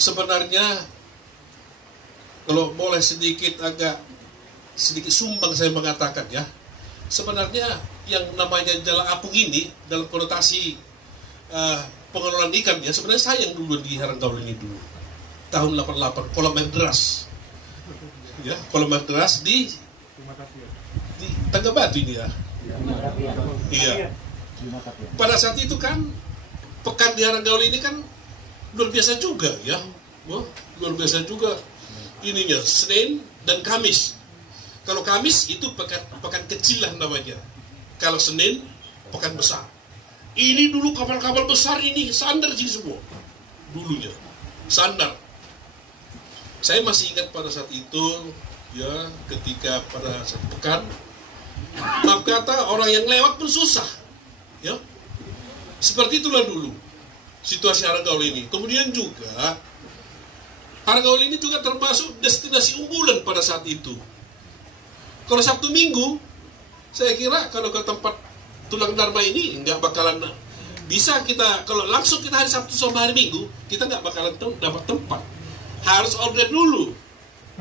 Sebenarnya kalau boleh sedikit sumbang saya mengatakan ya, sebenarnya yang namanya Jalan Apung ini dalam konotasi pengelolaan ikan ya, sebenarnya saya yang dulu di Haranggaul ini dulu tahun 88 kolam air deras ya, kolam air deras di Tangga Batu ini ya. Iya. Pada saat itu kan pekan di Haranggaul ini kan luar biasa juga ya, luar biasa juga ininya, Senin dan Kamis. Kalau Kamis itu pekan kecil lah namanya. Kalau Senin pekan besar. Ini dulu kapal-kapal besar ini sandar sini semua. Dulunya sandar. Saya masih ingat pada saat itu ya, ketika pada saat pekan, maaf kata orang yang lewat pun susah. Ya. Seperti itulah dulu situasi Haranggaul ini. Kemudian juga Haranggaul ini juga termasuk destinasi unggulan pada saat itu. Kalau Sabtu Minggu, saya kira kalau ke tempat Tulang Dharma ini nggak bakalan bisa kita, kalau langsung kita hari Sabtu sama hari Minggu, kita nggak bakalan dapat tempat. Harus order dulu.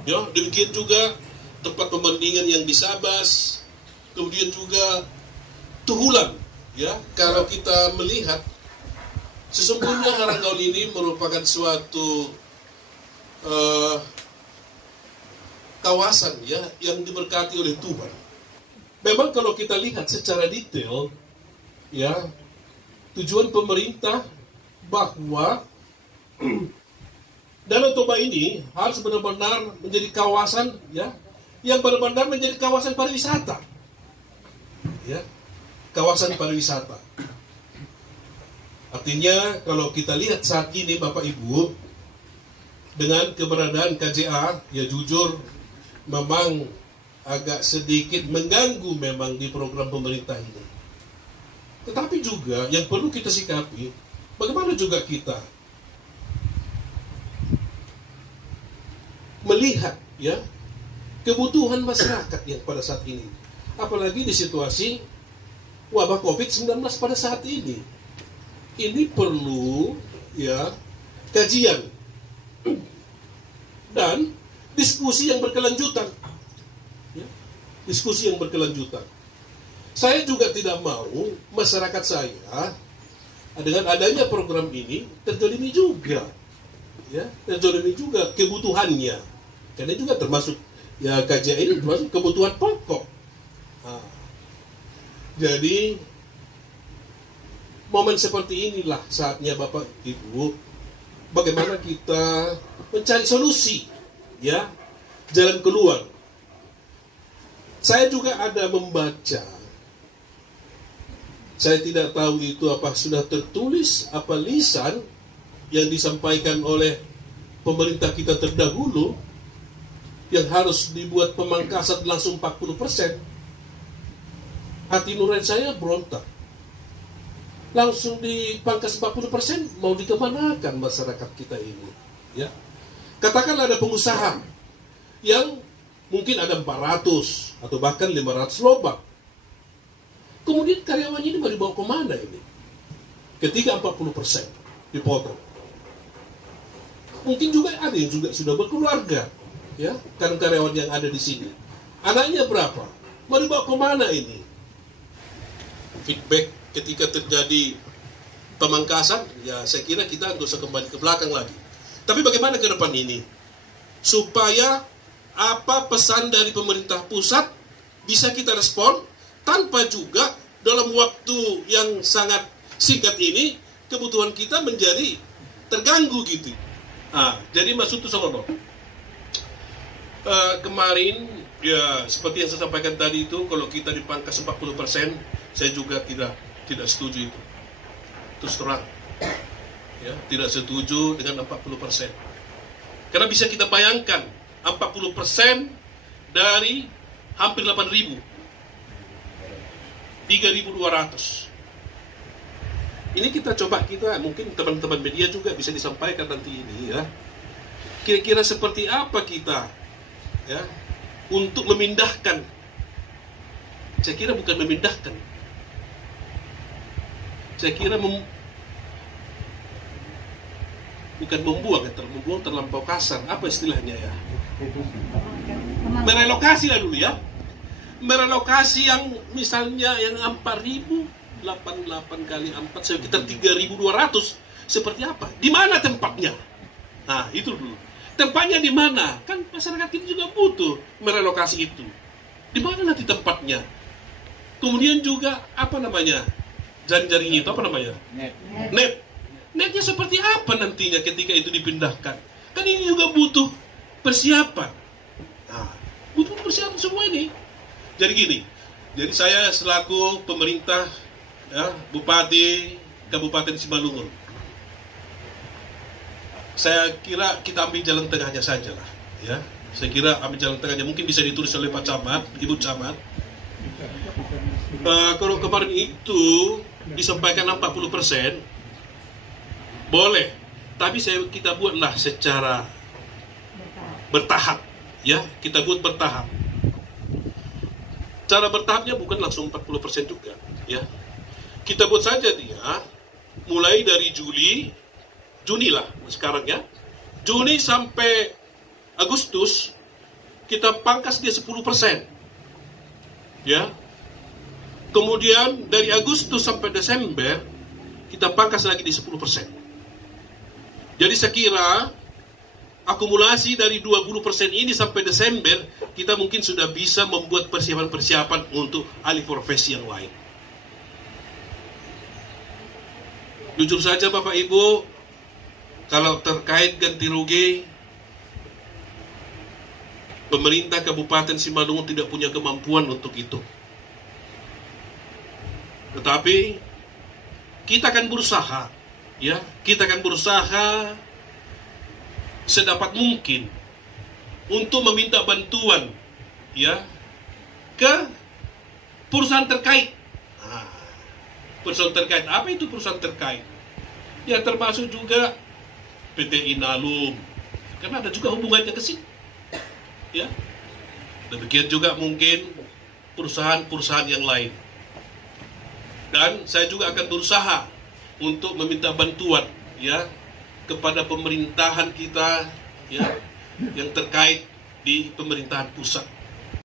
Ya, demikian juga tempat pemandian yang di Sabas, kemudian juga Tuhulan. Ya, kalau kita melihat sesungguhnya Haranggaul ini merupakan suatu kawasan ya yang diberkati oleh Tuhan. Memang kalau kita lihat secara detail ya, tujuan pemerintah bahwa Danau Toba ini harus benar-benar menjadi kawasan ya yang benar-benar menjadi kawasan pariwisata. Ya. Kawasan pariwisata. Artinya kalau kita lihat saat ini Bapak Ibu, dengan keberadaan KJA, ya jujur memang agak sedikit mengganggu memang di program pemerintah ini. Tetapi juga yang perlu kita sikapi, bagaimana juga kita melihat ya kebutuhan masyarakat yang pada saat ini, apalagi di situasi wabah COVID-19 pada saat ini. Ini perlu ya kajian dan diskusi yang berkelanjutan. Ya, diskusi yang berkelanjutan. Saya juga tidak mau masyarakat saya dengan adanya program ini terzalimi juga. Ya, terzalimi juga kebutuhannya. Karena juga termasuk ya kajian ini termasuk kebutuhan pokok. Nah, jadi momen seperti inilah saatnya Bapak Ibu, bagaimana kita mencari solusi, ya, jalan keluar. Saya juga ada membaca, saya tidak tahu itu apa sudah tertulis, apa lisan yang disampaikan oleh pemerintah kita terdahulu, yang harus dibuat pemangkasan langsung 40%. Hati nurani saya berontak. Langsung dipangkas 40%, mau dikemanakan masyarakat kita ini? Ya. Katakanlah ada pengusaha yang mungkin ada 400 atau bahkan 500 lobang. Kemudian karyawannya ini mau dibawa kemana ini? Ketika 40% dipotong. Mungkin juga ada yang juga sudah berkeluarga, ya, kan karyawan yang ada di sini. Anaknya berapa? Mau dibawa kemana ini? Feedback ketika terjadi pemangkasan, ya saya kira kita nggak usah kembali ke belakang lagi. Tapi bagaimana ke depan ini? Supaya apa pesan dari pemerintah pusat bisa kita respon, tanpa juga dalam waktu yang sangat singkat ini kebutuhan kita menjadi terganggu gitu. Jadi maksud itu sama kemarin ya seperti yang saya sampaikan tadi itu, kalau kita dipangkas 40%, saya juga tidak setuju itu. Terus terang, ya, tidak setuju dengan 40%. Karena bisa kita bayangkan 40% dari hampir 8.000, 3.200. Ini kita mungkin teman-teman media juga bisa disampaikan nanti ini ya. Kira-kira seperti apa kita ya untuk memindahkan. Saya kira bukan memindahkan. Saya kira bukan membuang, membuang terlampau kasar. Apa istilahnya ya? Merelokasi lah dulu ya. Merelokasi yang misalnya yang 4.000, 88 kali 4 sekitar 3.200. Seperti apa? Di mana tempatnya? Nah, itu dulu. Tempatnya di mana? Kan masyarakat ini juga butuh merelokasi itu. Di mana nanti tempatnya? Kemudian juga apa namanya? Jaring-jaringnya itu apa namanya? Net. Netnya seperti apa nantinya ketika itu dipindahkan? Kan ini juga butuh persiapan. Nah, butuh persiapan semua ini. Jadi gini, jadi saya selaku pemerintah, ya, Bupati Kabupaten Simalungun, saya kira kita ambil jalan tengahnya saja lah, ya. Saya kira ambil jalan tengahnya, mungkin bisa ditulis oleh Pak Camat, Ibu Camat. Kalau kemarin itu disampaikan 40%, boleh, tapi kita buatlah secara bertahap, ya. Kita buat bertahap. Cara bertahapnya bukan langsung 40% juga, ya. Kita buat saja dia mulai dari Juni lah sekarang ya. Juni sampai Agustus kita pangkas dia 10%. Ya. Kemudian dari Agustus sampai Desember kita pangkas lagi di 10%. Jadi saya kira akumulasi dari 20% ini sampai Desember, kita mungkin sudah bisa membuat persiapan-persiapan untuk alih profesi yang lain. Jujur saja Bapak Ibu, kalau terkait ganti rugi, pemerintah Kabupaten Simalungun tidak punya kemampuan untuk itu. Tetapi kita akan berusaha, ya, kita akan berusaha sedapat mungkin untuk meminta bantuan, ya, ke perusahaan terkait. Perusahaan terkait, apa itu perusahaan terkait? Ya termasuk juga PT Inalum, karena ada juga hubungannya ke sini, ya. Demikian juga mungkin perusahaan-perusahaan yang lain. Dan saya juga akan berusaha untuk meminta bantuan, ya, kepada pemerintahan kita, ya, yang terkait di pemerintahan pusat.